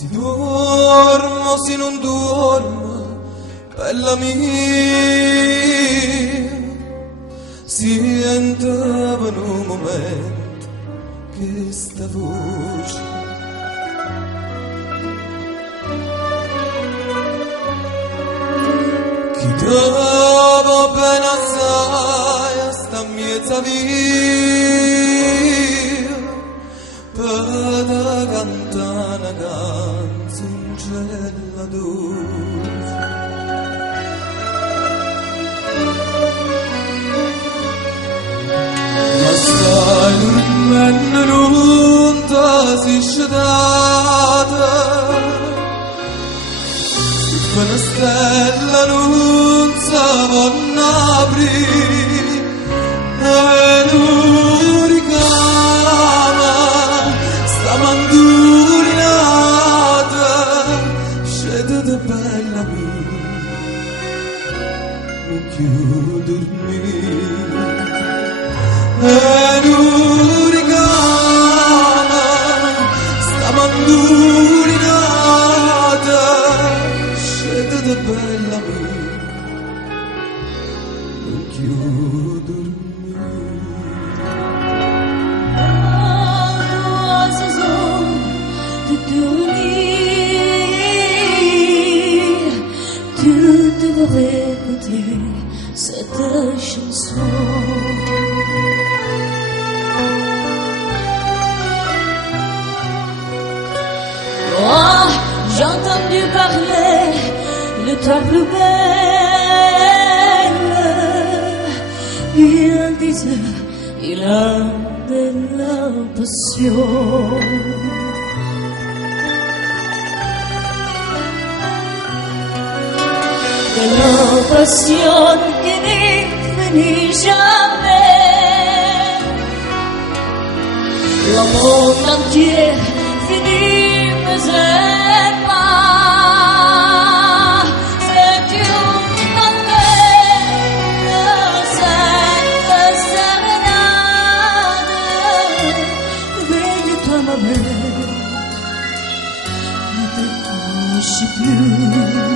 Si dormo, si non dormo, bella mia, si entrava in un momento che sta voce chi trova bene assai a sta mezza via per cantare una canzoncella dolce. Ma stai dormendo non ti sei sciatata, una stella non si può aprire e non ricama sta mandurinata scendete bella mia non chiudo dormire e non ricama sta mandurinata scendete bella mia non chiudo dormire. Tu devrais écouter cette chanson. Moi, j'ai entendu parler de ta plus belle. Il disait, il a de la passion. De la passion qui ne finit jamais. Le monde entier finit mais pas. C'est une tempête, cette sérénade. Veille-toi ma belle, ne te touche plus.